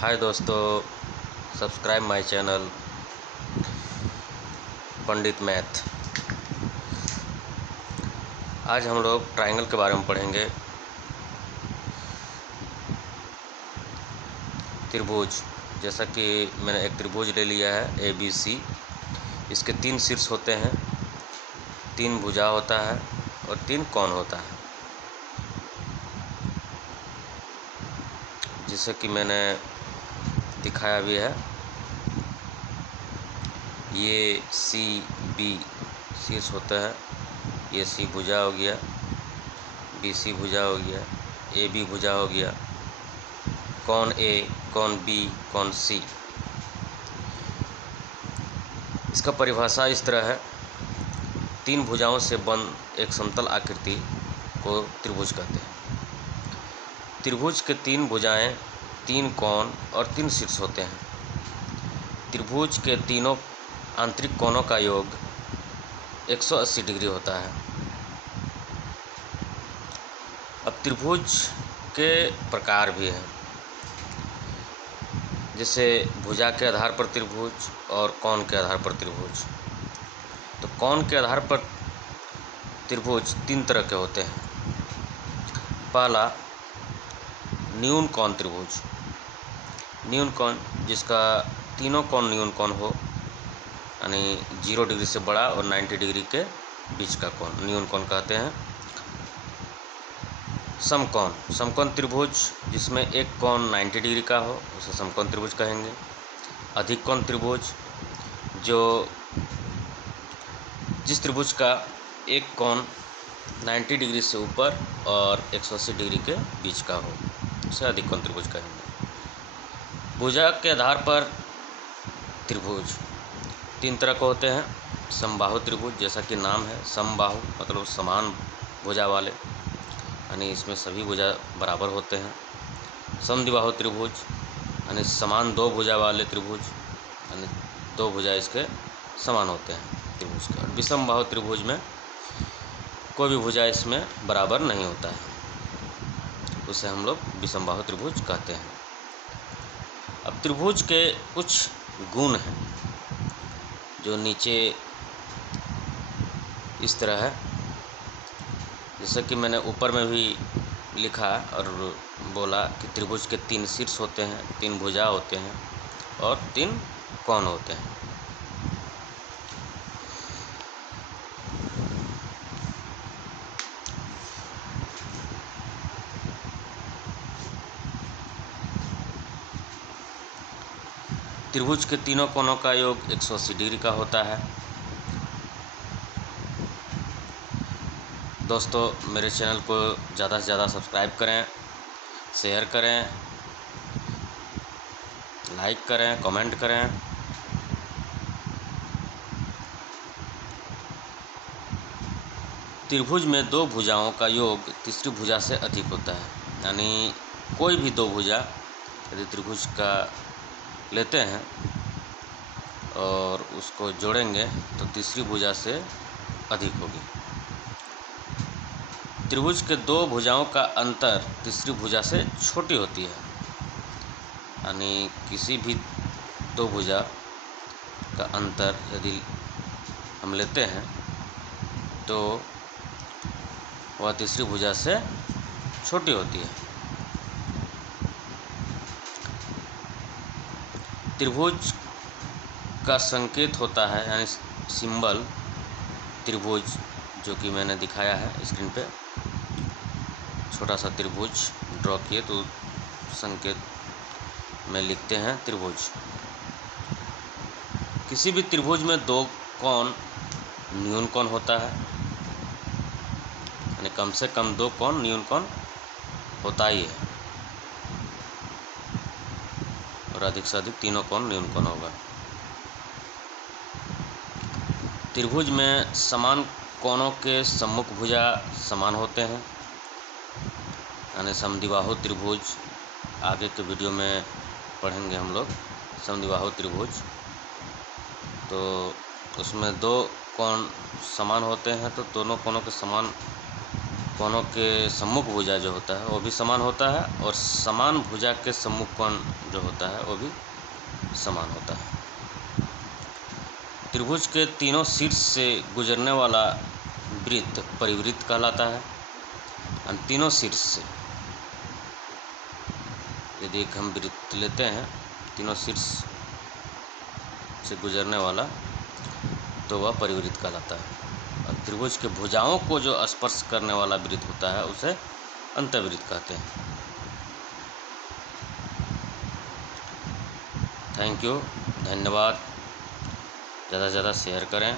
हाय दोस्तों, subscribe my channel Pandit math. आज हम लोग ट्रायंगल के बारे में पढ़ेंगे। त्रिभुज, जैसा कि मैंने एक त्रिभुज ले लिया है ABC। इसके 3 शीर्ष होते हैं, 3 भुजा होता है और 3 कोण होता है, जिसे कि मैंने दिखाया भी है। ये CB शीर्ष होता है, ये C भुजा हो गया, BC भुजा हो गया, AB भुजा हो गया, कोण A, कोण B, कोण C। इसका परिभाषा इस तरह है। 3 भुजाओं से बन एक समतल आकृति को त्रिभुज कहते हैं। त्रिभुज के 3 भुजाएं, 3 कोण और 3 शीर्ष होते हैं। त्रिभुज के तीनों आंतरिक कोणों का योग 180 डिग्री होता है। अब त्रिभुज के प्रकार भी हैं, जैसे भुजा के आधार पर त्रिभुज और कोण के आधार पर त्रिभुज। तो कोण के आधार पर त्रिभुज 3 तरह के होते हैं। पहला, न्यून कोण त्रिभुज। न्यून कोण, जिसका तीनों कोण न्यून कोण हो, यानी 0 डिग्री से बड़ा और 90 डिग्री के बीच का कोण न्यून कोण कहते हैं। समकोण, समकोण त्रिभुज, जिसमें एक कोण 90 डिग्री का हो, उसे समकोण त्रिभुज कहेंगे। अधिक कोण त्रिभुज, जिस त्रिभुज का एक कोण 90 डिग्री से ऊपर और 180 डिग्री के बीच का हो, उसे अधिक कोण त्रिभुज कहेंगे। भुजा के आधार पर त्रिभुज 3 तरह के होते हैं। समबाहु त्रिभुज, जैसा कि नाम है, समबाहु मतलब समान भुजा वाले, यानी इसमें सभी भुजा बराबर होते हैं। समद्विबाहु त्रिभुज, यानी समान 2 भुजा वाले त्रिभुज, यानी 2 भुजा इसके समान होते हैं त्रिभुज के। और विषमबाहु त्रिभुज में कोई भी भुजा इसमें बराबर नहीं होता है, उसे हम लोग विषमबाहु त्रिभुज कहते हैं। अब त्रिभुज के कुछ गुण हैं, जो नीचे इस तरह है। जैसा कि मैंने ऊपर में भी लिखा और बोला कि त्रिभुज के 3 शीर्ष होते हैं, 3 भुजा होते हैं और 3 कोण होते हैं। त्रिभुज के तीनों कोणों का योग 180 डिग्री का होता है। दोस्तों, मेरे चैनल को ज़्यादा से ज़्यादा सब्सक्राइब करें, शेयर करें, लाइक करें, कमेंट करें। त्रिभुज में 2 भुजाओं का योग तीसरी भुजा से अधिक होता है, यानी कोई भी 2 भुजा यदि त्रिभुज का लेते हैं और उसको जोड़ेंगे तो तीसरी भुजा से अधिक होगी। त्रिभुज के 2 भुजाओं का अंतर तीसरी भुजा से छोटी होती है, यानी किसी भी 2 भुजा का अंतर यदि हम लेते हैं तो वह तीसरी भुजा से छोटी होती है। त्रिभुज का संकेत होता है, यानी सिंबल त्रिभुज, जो कि मैंने दिखाया है स्क्रीन पे। छोटा सा त्रिभुज ड्रॉ किए तो संकेत में लिखते हैं त्रिभुज। किसी भी त्रिभुज में 2 कोण न्यून कोण होता है, यानी कम से कम 2 कोण न्यून कोण होता ही है, और अधिक से अधिक तीनों कोण न्यून कोण होगा। त्रिभुज में समान कोणों के सम्मुख भुजा समान होते हैं, यानी समद्विबाहु त्रिभुज। आगे के वीडियो में पढ़ेंगे हम लोग समद्विबाहु त्रिभुज। तो उसमें 2 कोण समान होते हैं, तो दोनों कोणों के समान कोनों के सम्मुख भुजा जो होता है वो भी समान होता है, और समान भुजा के सम्मुख कोण जो होता है वो भी समान होता है। त्रिभुज के तीनों शीर्ष से गुजरने वाला वृत्त परिवृत्त कहलाता है। और तीनों शीर्ष से यदि एक हम वृत्त लेते हैं, तीनों शीर्ष से गुजरने वाला, तो वह परिवृत्त कहलाता है। और त्रिभुज के भुजाओं को जो स्पर्श करने वाला वृत्त होता है उसे अंतर्वृत्त कहते हैं। थैंक यू, धन्यवाद। ज़्यादा से ज़्यादा शेयर करें।